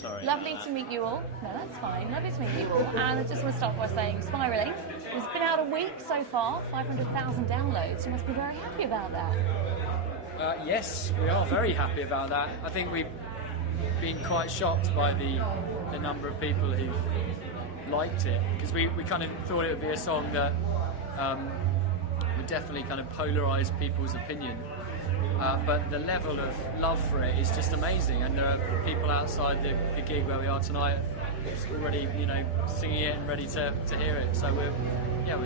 Sorry. Lovely to meet you all. No, that's fine. Lovely to meet you all. And I just want to start by saying, Spiraling, it's been out a week so far, 500,000 downloads. You must be very happy about that. Yes, we are very happy about that. I think we've been quite shocked by the number of people who liked it, because we kind of thought it would be a song that would definitely kind of polarise people's opinion. But the level of love for it is just amazing, and there are people outside the gig where we are tonight already, singing it and ready to hear it. So we're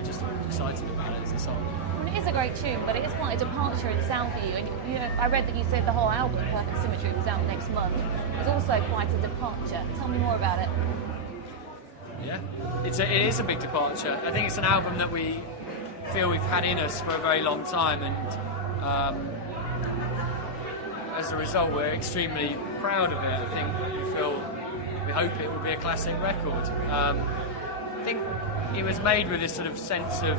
just excited about it as a song. It is a great tune, but it is quite a departure in sound for you. And I read that you said the whole album, Perfect Symmetry, was out next month. It's also quite a departure. Tell me more about it. Yeah, it is a big departure. I think it's an album that we feel we've had in us for a very long time, and as a result, we're extremely proud of it. I think we hope it will be a classic record. I think it was made with this sort of sense of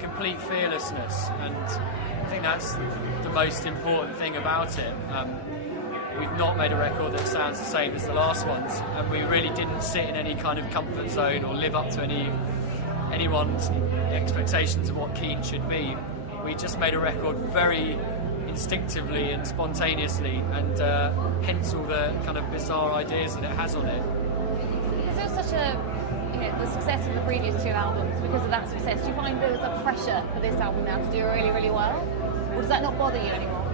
complete fearlessness, and I think that's the most important thing about it. We've not made a record that sounds the same as the last ones, and we really didn't sit in any kind of comfort zone or live up to anyone's expectations of what Keane should be. We just made a record very instinctively and spontaneously, and hence all the kind of bizarre ideas that it has on it. Is there such the success of the previous two albums, because of that success, do you find there's a pressure for this album now to do really, really well? Or does that not bother you anymore?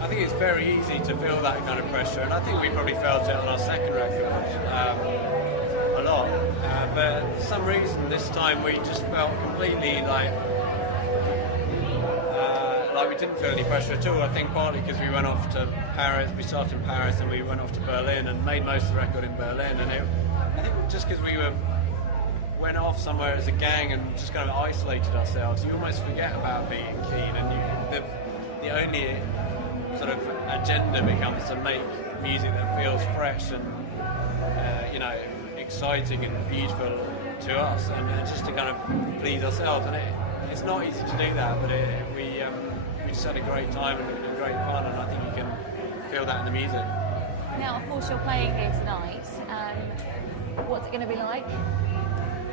I think it's very easy to feel that kind of pressure, and I think we probably felt it on our second record a lot. But for some reason this time we just felt completely like we didn't feel any pressure at all. I think partly because we went off to Paris, we started in Paris and we went off to Berlin and made most of the record in Berlin, and I think just because we went off somewhere as a gang and just kind of isolated ourselves, you almost forget about being Keane, and the only sort of agenda becomes to make music that feels fresh and exciting and beautiful to us, and just to kind of please ourselves. And it's not easy to do that, but we just had a great time and great fun, and I think you can feel that in the music. Now, of course, you're playing here tonight. What's it going to be like?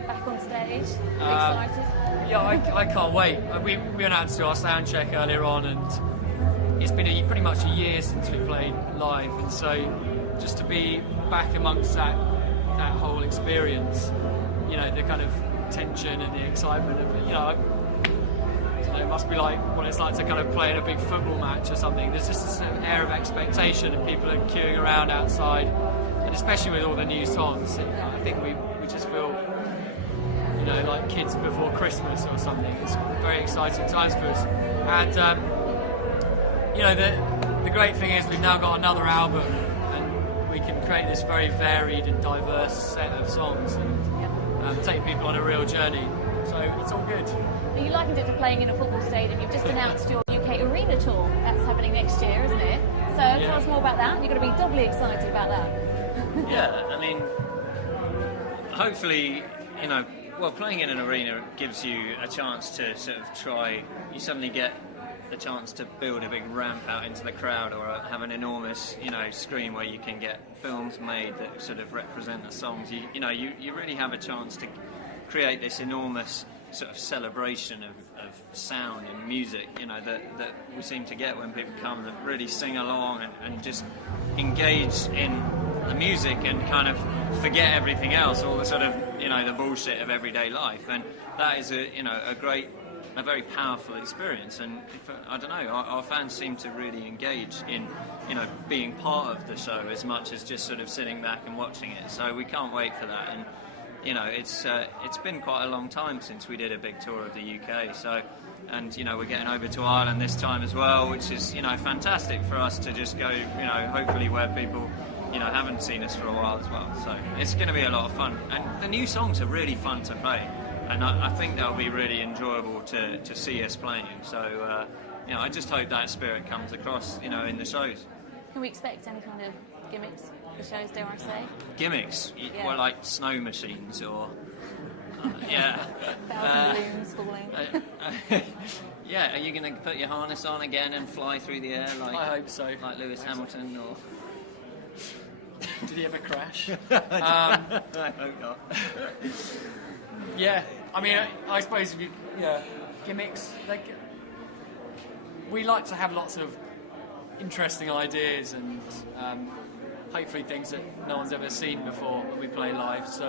Back on stage? Are you excited? Yeah, I can't wait. We went out to do our sound check earlier on, and it's been pretty much a year since we played live, and so just to be back amongst that whole experience, the kind of tension and the excitement of it, it must be like what it's like to kind of play in a big football match or something. There's just an air of expectation, and people are queuing around outside, and especially with all the new songs, I think we just feel like kids before Christmas or something. It's very exciting times for us, and the great thing is we've now got another album, and we can create this very varied and diverse set of songs and take people on a real journey. So it's all good. Are you likened it to playing in a football stadium? You've just announced your UK arena tour. That's happening next year, isn't it? So tell us more about that. You're going to be doubly excited about that. Yeah, I mean, hopefully, playing in an arena gives you a chance to sort of try. You suddenly get the chance to build a big ramp out into the crowd, or have an enormous, screen where you can get films made that sort of represent the songs. You really have a chance to create this enormous sort of celebration of sound and music, that we seem to get when people come that really sing along and just engage in the music and kind of forget everything else, all the sort of, the bullshit of everyday life. And that is a very powerful experience. And I don't know, our fans seem to really engage in, being part of the show as much as just sort of sitting back and watching it. So we can't wait for that. And it's been quite a long time since we did a big tour of the UK, and we're getting over to Ireland this time as well, which is fantastic for us to just go, hopefully where people haven't seen us for a while as well. So it's going to be a lot of fun, and the new songs are really fun to play, and I think they'll be really enjoyable to see us playing. So I just hope that spirit comes across in the shows. Can we expect any kind of gimmicks for shows, dare I say? Gimmicks? Yeah. Well, like snow machines or Yeah. Thousand balloons falling. Yeah, are you going to put your harness on again and fly through the air like I hope so. like Lewis Hamilton? Or Did he ever crash? I hope not. Yeah, I mean, I suppose gimmicks. We like to have lots of interesting ideas and hopefully things that no one's ever seen before that we play live. So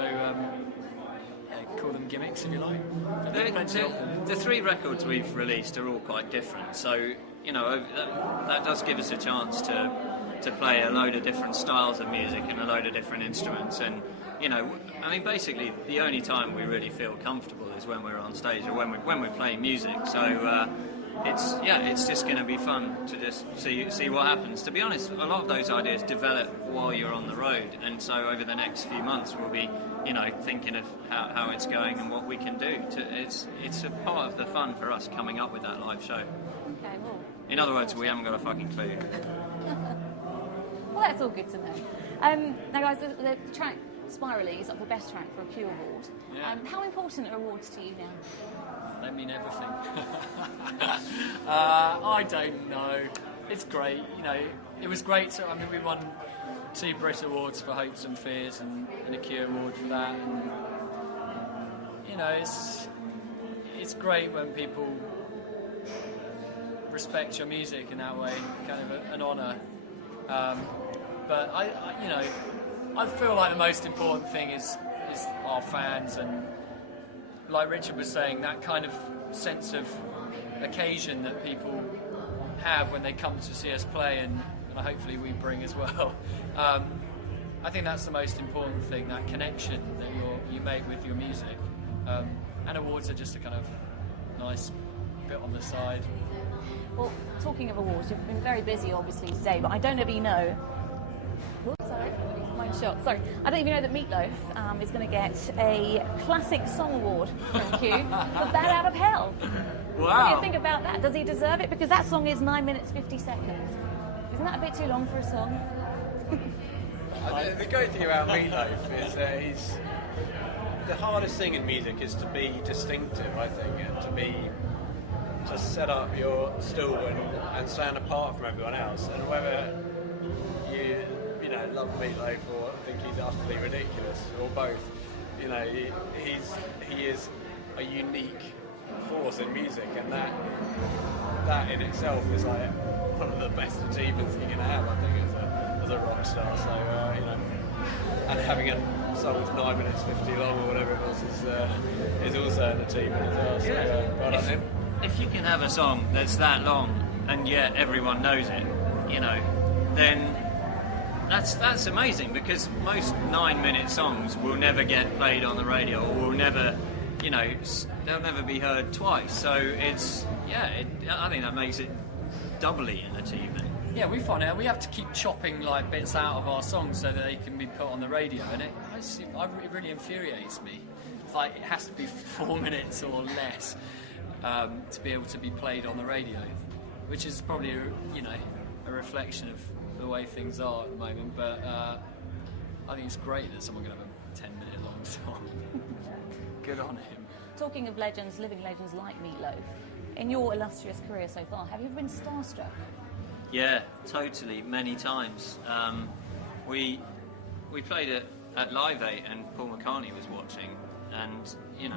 call them gimmicks if you like. The 3 records we've released are all quite different, so that does give us a chance to play a load of different styles of music and a load of different instruments. And I mean, basically the only time we really feel comfortable is when we're on stage or when we're playing music. So it's just going to be fun to just see what happens. To be honest, a lot of those ideas develop while you're on the road, and so over the next few months we'll be thinking of how it's going and what we can do. It's a part of the fun for us coming up with that live show. Okay, well. In other words, we haven't got a fucking clue. Well, that's all good to know. Now, guys, the track Spirally is up for Best Track for a Q Award. Yeah. How important are awards to you now? They mean everything. I don't know. It's great. It was great. So, I mean, we won 2 Brit Awards for Hopes and Fears and a Q Award for that. And, it's great when people respect your music in that way, kind of an honour. But I feel like the most important thing is our fans, and like Richard was saying, that kind of sense of occasion that people have when they come to see us play, and hopefully we bring as well. I think that's the most important thing, that connection that you make with your music. And awards are just a kind of nice bit on the side. Well, talking of awards, you've been very busy obviously today, but I don't know if you know. Oops, sorry, mind shot. Sorry, I don't even know that Meatloaf is going to get a Classic Song Award from Q for Bad Out of Hell. Wow. What do you think about that? Does he deserve it? Because that song is 9 minutes 50 seconds. Isn't that a bit too long for a song? The great thing about Meatloaf is that the hardest thing in music is to be distinctive, I think, and to set up your stool and stand apart from everyone else. And whether you love Meatloaf or think he's utterly ridiculous, or both, he is a unique force in music, and that in itself is like one of the best achievements you can have, I think, as a rock star. So and having a song that's 9 minutes 50 long or whatever it was is also an achievement as well. So well done him. If you can have a song that's that long and yet everyone knows it, then that's amazing, because most 9-minute songs will never get played on the radio, or will never, they'll never be heard twice. So I think that makes it doubly an achievement. Yeah, we find out we have to keep chopping like bits out of our songs so that they can be put on the radio, and it really infuriates me. It's like it has to be 4 minutes or less to be able to be played on the radio, which is probably a reflection of the way things are at the moment. But I think it's great that someone can have a 10-minute long song. Good on him. Talking of legends, living legends like Meatloaf, in your illustrious career so far, have you ever been starstruck? Yeah, totally, many times. We played at Live 8 and Paul McCartney was watching, and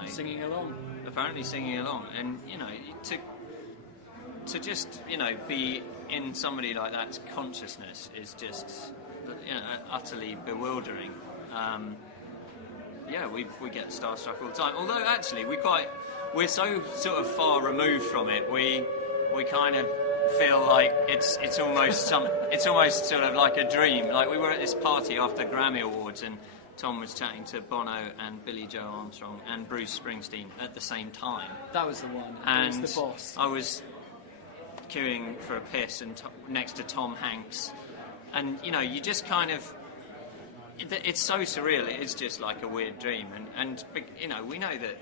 Singing along. Apparently singing along, and to just be in somebody like that's consciousness is just utterly bewildering. We get starstruck all the time. Although actually we're so sort of far removed from it. We kind of feel like it's almost sort of like a dream. Like we were at this party after Grammy Awards, and Tom was chatting to Bono and Billy Joe Armstrong and Bruce Springsteen at the same time. That was the one. And it was the boss. I was queuing for a piss and next to Tom Hanks, and you just kind of, it's so surreal. It's just like a weird dream, and we know that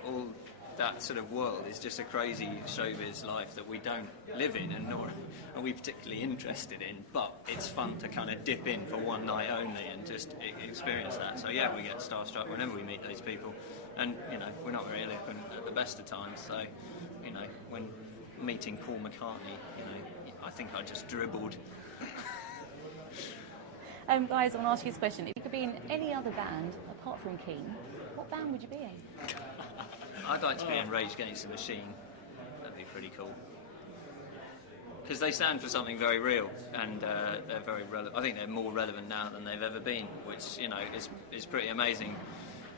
that sort of world is just a crazy showbiz life that we don't live in, and nor are we particularly interested in. But it's fun to kind of dip in for one night only and just experience that. So yeah, we get starstruck whenever we meet those people, and you know, we're not very eloquent at the best of times. So you know, when meeting Paul McCartney, you know, I think I just dribbled. Guys, I want to ask you this question. If you could be in any other band apart from Keane, what band would you be in? I'd like to be in Rage Against the Machine. That'd be pretty cool. Because they stand for something very real, and they're very relevant. I think they're more relevant now than they've ever been, which, you know, is pretty amazing.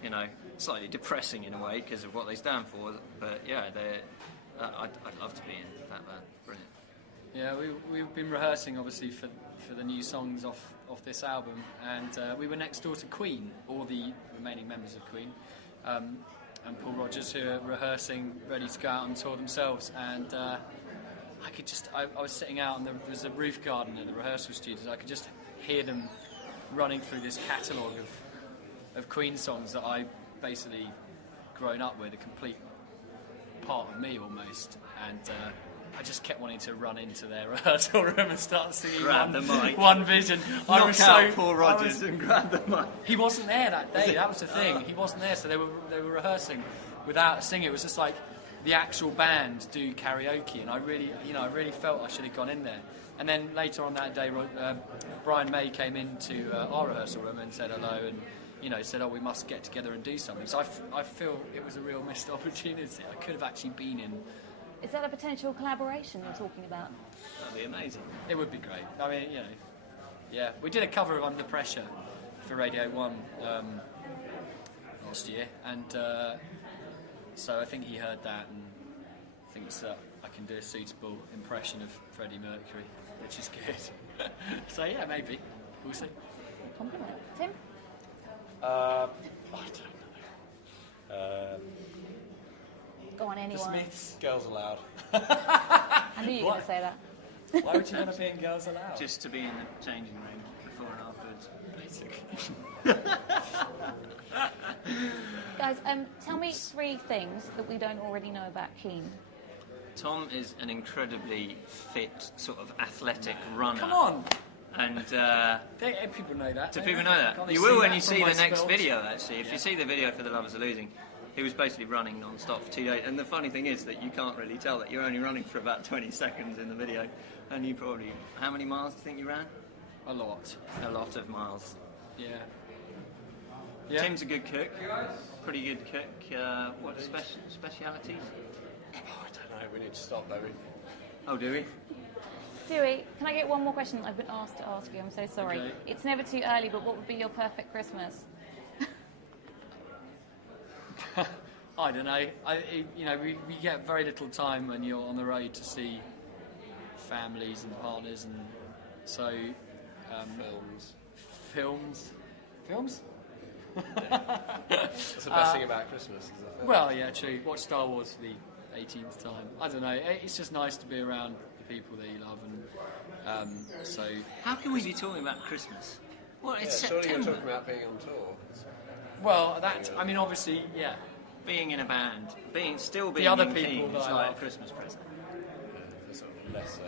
You know, slightly depressing in a way because of what they stand for. But yeah, I'd love to be in that band. Brilliant. Yeah, we've been rehearsing obviously for the new songs off this album, and we were next door to Queen, all the remaining members of Queen. And Paul Rodgers, who are rehearsing, ready to go out on tour themselves. And I was sitting out, and there was a roof garden at the rehearsal studios. I could just hear them running through this catalogue of Queen songs that I basically grown up with, a complete part of me almost. And I just kept wanting to run into their rehearsal room and start singing One Vision. Knock out Paul Rodgers and grab the mic. He wasn't there that day. That was the thing. He wasn't there, so they were rehearsing without singing. It was just like the actual band do karaoke, and I really felt I should have gone in there. And then later on that day, Brian May came into our rehearsal room and said hello, and said, "Oh, we must get together and do something." So I feel it was a real missed opportunity. I could have actually been in. Is that a potential collaboration you're talking about? That'd be amazing. It would be great. I mean, yeah. We did a cover of Under Pressure for Radio 1 last year, and so I think he heard that and thinks that I can do a suitable impression of Freddie Mercury, which is good. So yeah, maybe. We'll see. Compliment. Tim? I don't know. Go on, The anyone. Smiths, Girls Aloud. I knew you were going to say that. Why would you want to be in Girls Aloud? Just to be in the changing room before and afterwards, basically. Guys, tell me 3 things that we don't already know about Keane. Tom is an incredibly fit, sort of athletic runner. Come on! And people know that. do people know that? Can't they You will when that you from see my the next spells? video, actually. If you see the video for The Lovers Are Losing, he was basically running non-stop for 2 days. And the funny thing is that you can't really tell that you're only running for about 20 seconds in the video. And you probably... How many miles do you think you ran? A lot. A lot of miles. Yeah. Tim's a good cook. Pretty good cook. What specialities? Oh, I don't know. We need to stop, though. Oh, do we? Dewey, can I get one more question I've been asked to ask you? I'm so sorry. Okay. It's never too early, but what would be your perfect Christmas? I don't know. We get very little time when you're on the road to see families and partners, and so films. That's the best thing about Christmas. Is the film. Well, yeah, true. Watch Star Wars for the 18th time. I don't know. It's just nice to be around the people that you love, and so. How can we be talking about Christmas? Well, it's Surely you're September. talking about being on tour. Well, obviously, yeah. Being in a band, still being The other in people Keane that is I like love. a Christmas present. Sort of lesser.